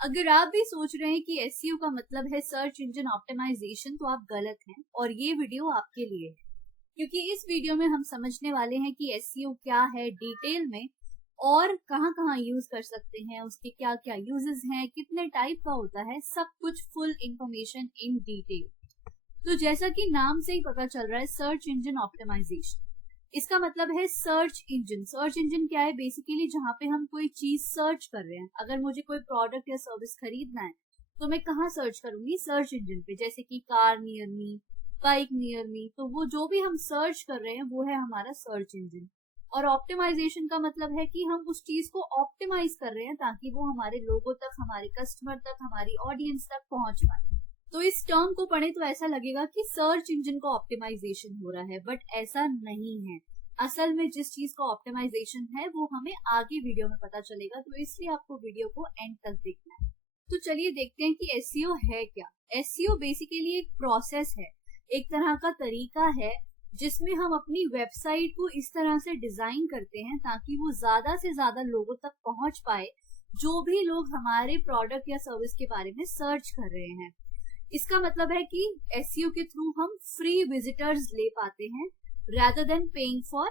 अगर आप भी सोच रहे हैं कि एसईओ का मतलब है सर्च इंजन ऑप्टिमाइजेशन, तो आप गलत हैं और ये वीडियो आपके लिए है, क्योंकि इस वीडियो में हम समझने वाले हैं कि एसईओ क्या है डिटेल में और कहाँ कहाँ यूज कर सकते हैं, उसके क्या क्या यूजेस हैं, कितने टाइप का होता है, सब कुछ फुल इंफॉर्मेशन इन डिटेल। तो जैसा कि नाम से ही पता चल रहा है, सर्च इंजन ऑप्टिमाइजेशन, इसका मतलब है सर्च इंजन। सर्च इंजन क्या है? बेसिकली जहाँ पे हम कोई चीज सर्च कर रहे हैं। अगर मुझे कोई प्रोडक्ट या सर्विस खरीदना है तो मैं कहाँ सर्च करूंगी? सर्च इंजन पे। जैसे कि car near me, bike near me, तो वो जो भी हम सर्च कर रहे हैं वो है हमारा सर्च इंजन। और ऑप्टिमाइजेशन का मतलब है कि हम उस चीज को ऑप्टिमाइज कर रहे हैं ताकि वो हमारे लोगों तक, हमारे कस्टमर तक, हमारी ऑडियंस तक पहुंच पाए। तो इस टर्म को पढ़े तो ऐसा लगेगा कि सर्च इंजन का ऑप्टिमाइजेशन हो रहा है, बट ऐसा नहीं है। असल में जिस चीज का ऑप्टिमाइजेशन है वो हमें आगे वीडियो में पता चलेगा, तो इसलिए आपको वीडियो को एंड तक देखना है। तो चलिए देखते हैं कि एसईओ है क्या। एसईओ बेसिकली एक प्रोसेस है, एक तरह का तरीका है जिसमें हम अपनी वेबसाइट को इस तरह से डिजाइन करते हैं ताकि वो ज्यादा से ज्यादा लोगों तक पहुंच पाए, जो भी लोग हमारे प्रोडक्ट या सर्विस के बारे में सर्च कर रहे हैं। इसका मतलब है कि एसईओ के थ्रू हम फ्री विजिटर्स ले पाते हैं rather than paying for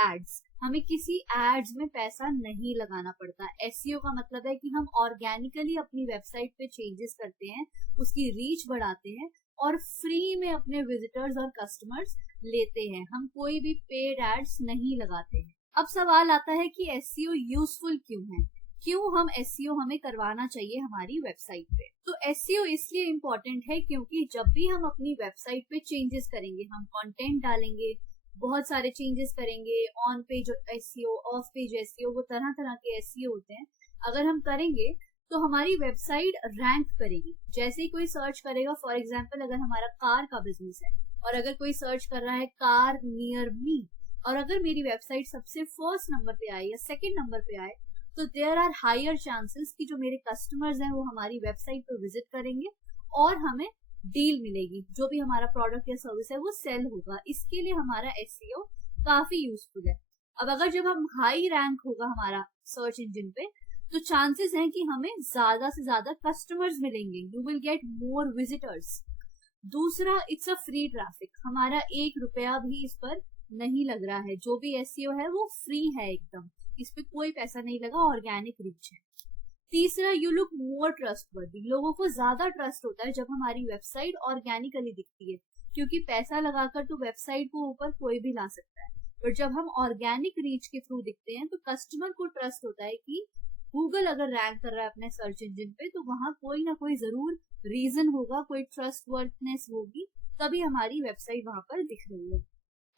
ads। हमें किसी एड्स में पैसा नहीं लगाना पड़ता। एसईओ का मतलब है कि हम ऑर्गेनिकली अपनी वेबसाइट पे चेंजेस करते हैं, उसकी रीच बढ़ाते हैं और फ्री में अपने विजिटर्स और कस्टमर्स लेते हैं। हम कोई भी पेड एड्स नहीं लगाते हैं। अब सवाल आता है कि एसईओ यूजफुल क्यों है, क्यों हम एसईओ हमें करवाना चाहिए हमारी वेबसाइट पे। तो एसईओ इसलिए इम्पोर्टेंट है क्योंकि जब भी हम अपनी वेबसाइट पे चेंजेस करेंगे, हम कंटेंट डालेंगे, बहुत सारे चेंजेस करेंगे, on page SEO, of page SEO, वो तरह तरह के एसईओ होते हैं। अगर हम करेंगे तो हमारी वेबसाइट रैंक करेगी। जैसे ही कोई सर्च करेगा, फॉर एग्जांपल अगर हमारा कार का बिजनेस है और अगर कोई सर्च कर रहा है कार नियर मी, और अगर मेरी वेबसाइट सबसे फर्स्ट नंबर पे आए या सेकंड नंबर पे आए, तो देयर आर हायर चांसेस कि जो मेरे कस्टमर्स हैं वो हमारी वेबसाइट पर विजिट करेंगे और हमें डील मिलेगी, जो भी हमारा प्रोडक्ट या सर्विस है वो सेल होगा। इसके लिए हमारा एसईओ काफी यूजफुल है। अब अगर जब हम हाई रैंक होगा हमारा सर्च इंजन पे, तो चांसेस हैं कि हमें ज्यादा से ज्यादा कस्टमर्स मिलेंगे, you will get more visitors. दूसरा, इट्स अ फ्री ट्रैफिक। हमारा 1 रुपया भी इस पर नहीं लग रहा है। जो भी एसईओ है वो फ्री है एकदम, इस पे कोई पैसा नहीं लगा, ऑर्गेनिक रीच है। तीसरा, यू लुक मोर ट्रस्टवर्दी। लोगों को ज्यादा ट्रस्ट होता है जब हमारी वेबसाइट ऑर्गेनिकली दिखती है, क्योंकि पैसा लगाकर तो वेबसाइट को ऊपर कोई भी ला सकता है, पर जब हम ऑर्गेनिक रीच के थ्रू दिखते हैं तो कस्टमर को ट्रस्ट होता है कि गूगल अगर रैंक कर रहा है अपने सर्च इंजन पे तो वहां कोई ना कोई जरूर रीजन होगा, कोई ट्रस्टवर्थनेस होगी, तभी हमारी वेबसाइट वहां पर दिख रही है।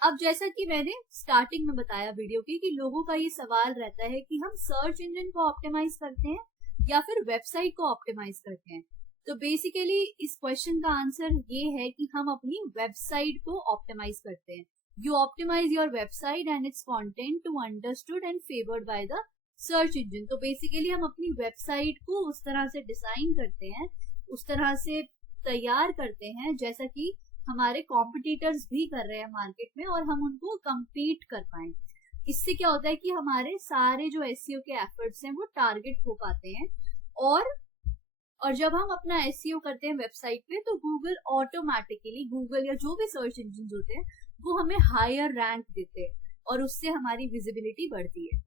अब जैसा कि मैंने स्टार्टिंग में बताया वीडियो की, कि लोगों का ये सवाल रहता है कि हम सर्च इंजन को ऑप्टिमाइज करते हैं या फिर वेबसाइट को ऑप्टिमाइज करते हैं। तो बेसिकली इस क्वेश्चन का आंसर ये है कि हम अपनी वेबसाइट को ऑप्टिमाइज करते हैं। You optimize your website and its content to understood and favoured by the search engine. तो बेसिकली हम अपनी वेबसाइट को उस तरह से डिजाइन करते हैं, उस तरह से तैयार करते हैं जैसा कि हमारे कॉम्पिटिटर्स भी कर रहे हैं मार्केट में, और हम उनको कम्पीट कर पाए। इससे क्या होता है कि हमारे सारे जो एसईओ के एफर्ट्स हैं वो टारगेट हो पाते हैं, और जब हम अपना एसईओ करते हैं वेबसाइट पे तो गूगल ऑटोमेटिकली, गूगल या जो भी सर्च इंजन होते हैं वो हमें हायर रैंक देते हैं और उससे हमारी विजिबिलिटी बढ़ती है।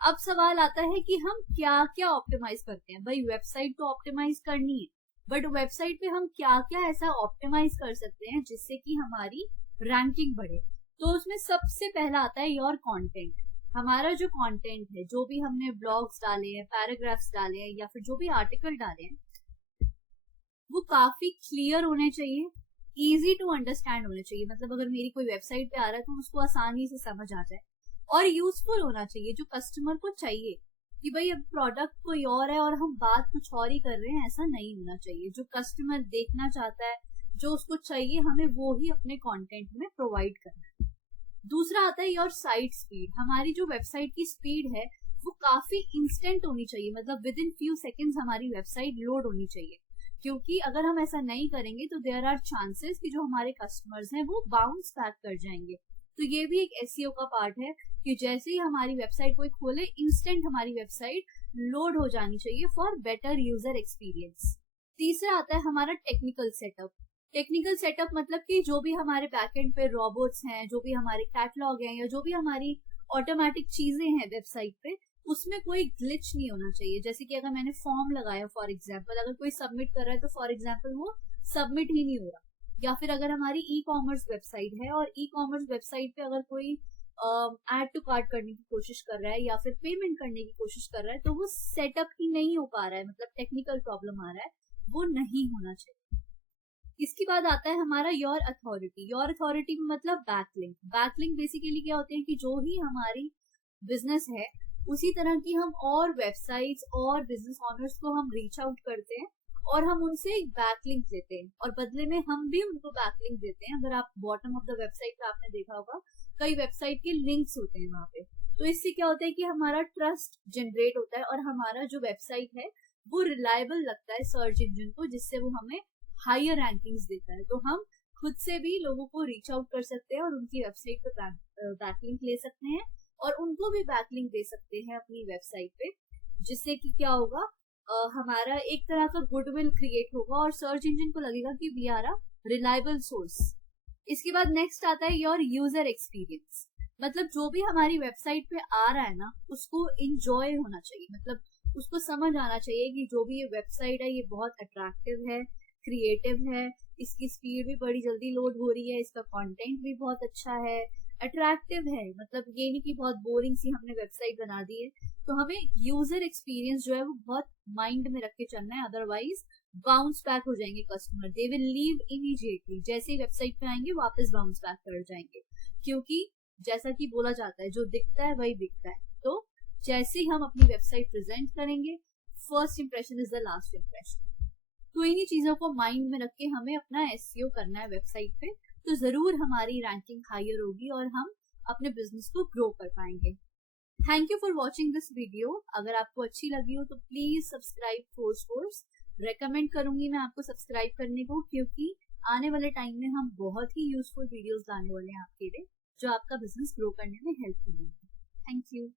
अब सवाल आता है कि हम क्या क्या ऑप्टिमाइज करते हैं। भाई वेबसाइट तो ऑप्टिमाइज करनी है, बट वेबसाइट पे हम क्या क्या ऐसा ऑप्टिमाइज कर सकते हैं जिससे कि हमारी रैंकिंग बढ़े। तो उसमें सबसे पहला आता है योर कंटेंट। हमारा जो कंटेंट है, जो भी हमने ब्लॉग्स डाले हैं, पैराग्राफ्स डाले हैं या फिर जो भी आर्टिकल डाले हैं, वो काफी क्लियर होने चाहिए, इजी टू अंडरस्टैंड होने चाहिए। मतलब अगर मेरी कोई वेबसाइट पे आ रहा है तो उसको आसानी से समझ आ जाए, और यूजफुल होना चाहिए, जो कस्टमर को चाहिए कि भाई अब प्रोडक्ट कोई और है और हम बात कुछ और ही कर रहे हैं, ऐसा नहीं होना चाहिए। जो कस्टमर देखना चाहता है, जो उसको चाहिए, हमें वो ही अपने कंटेंट में प्रोवाइड करना है। दूसरा आता है योर साइट स्पीड। हमारी जो वेबसाइट की स्पीड है वो काफी इंस्टेंट होनी चाहिए, मतलब विद इन फ्यू सेकेंड्स हमारी वेबसाइट लोड होनी चाहिए, क्योंकि अगर हम ऐसा नहीं करेंगे तो देयर आर चांसेस कि जो हमारे कस्टमर्स हैं वो बाउंस बैक कर जाएंगे। तो ये भी एक एसईओ का पार्ट है कि जैसे ही हमारी वेबसाइट कोई खोले, इंस्टेंट हमारी वेबसाइट लोड हो जानी चाहिए फॉर बेटर यूजर एक्सपीरियंस। तीसरा आता है हमारा टेक्निकल सेटअप। टेक्निकल सेटअप मतलब कि जो भी हमारे बैकएंड पे रोबोट्स हैं, जो भी हमारे कैटलॉग हैं, या जो भी हमारी ऑटोमेटिक चीजें हैं वेबसाइट पे, उसमें कोई ग्लिच नहीं होना चाहिए। जैसे कि अगर मैंने फॉर्म लगाया फॉर एग्जाम्पल, अगर कोई सबमिट कर रहा है तो फॉर एग्जाम्पल वो सबमिट ही नहीं हो रहा। या फिर अगर हमारी ई कॉमर्स वेबसाइट है और ई कॉमर्स वेबसाइट पे अगर कोई ऐड टू कार्ट करने की कोशिश कर रहा है या फिर पेमेंट करने की कोशिश कर रहा है, तो वो सेटअप ही नहीं हो पा रहा है, मतलब टेक्निकल प्रॉब्लम आ रहा है, वो नहीं होना चाहिए। इसके बाद आता है हमारा योर अथॉरिटी। योर अथॉरिटी में मतलब बैकलिंक। बैकलिंक बेसिकली क्या होते हैं कि जो ही हमारी बिजनेस है उसी तरह की हम और वेबसाइट्स और बिजनेस ऑनर्स को हम रीच आउट करते हैं और हम उनसे एक बैकलिंक लेते हैं और बदले में हम भी उनको बैकलिंक देते हैं। अगर आप बॉटम ऑफ द वेबसाइट पे आपने देखा होगा कई वेबसाइट के लिंक्स होते हैं वहां पे, तो इससे क्या होता है कि हमारा ट्रस्ट जनरेट होता है और हमारा जो वेबसाइट है वो रिलायबल लगता है सर्च इंजन को, जिससे वो हमें हायर रैंकिंग्स देता है। तो हम खुद से भी लोगों को रीच आउट कर सकते हैं और उनकी वेबसाइट पे बैकलिंक ले सकते हैं और उनको भी बैकलिंक दे सकते हैं अपनी वेबसाइट पे, जिससे कि क्या होगा, हमारा एक तरह का गुडविल क्रिएट होगा और सर्च इंजन को लगेगा कि we are a reliable source. इसके बाद नेक्स्ट आता है योर यूजर एक्सपीरियंस। मतलब जो भी हमारी वेबसाइट पे आ रहा है ना उसको इंजॉय होना चाहिए, मतलब उसको समझ आना चाहिए कि जो भी ये वेबसाइट है ये बहुत अट्रैक्टिव है, क्रिएटिव है, इसकी स्पीड भी बड़ी जल्दी लोड हो रही है, इसका कंटेंट भी बहुत अच्छा है, अट्रैक्टिव है। मतलब ये नहीं कि बहुत बोरिंग सी हमने वेबसाइट बना दी है। तो हमें यूजर एक्सपीरियंस जो है वो बहुत माइंड में रख के चलना है, अदरवाइज बाउंस बैक हो जाएंगे customer, they will leave immediately. जैसे ही वेबसाइट पे आएंगे वापस बाउंस बैक कर जाएंगे, क्योंकि जैसा कि बोला जाता है जो दिखता है वही दिखता है। तो जैसे ही हम अपनी वेबसाइट प्रेजेंट करेंगे, first impression is the last impression. तो इन्हीं चीजों को माइंड में रख के हमें अपना एसईओ करना है वेबसाइट पे, तो जरूर हमारी रैंकिंग हायर होगी और हम अपने बिजनेस को ग्रो कर पाएंगे। Thank you for watching this video. अगर आपको अच्छी लगी हो तो प्लीज सब्सक्राइब कोर्स। रेकमेंड करूंगी मैं आपको सब्सक्राइब करने को, क्योंकि आने वाले टाइम में हम बहुत ही यूजफुल वीडियोस लाने वाले हैं आपके लिए, जो आपका बिजनेस ग्रो करने में हेल्प करेंगे। Thank you.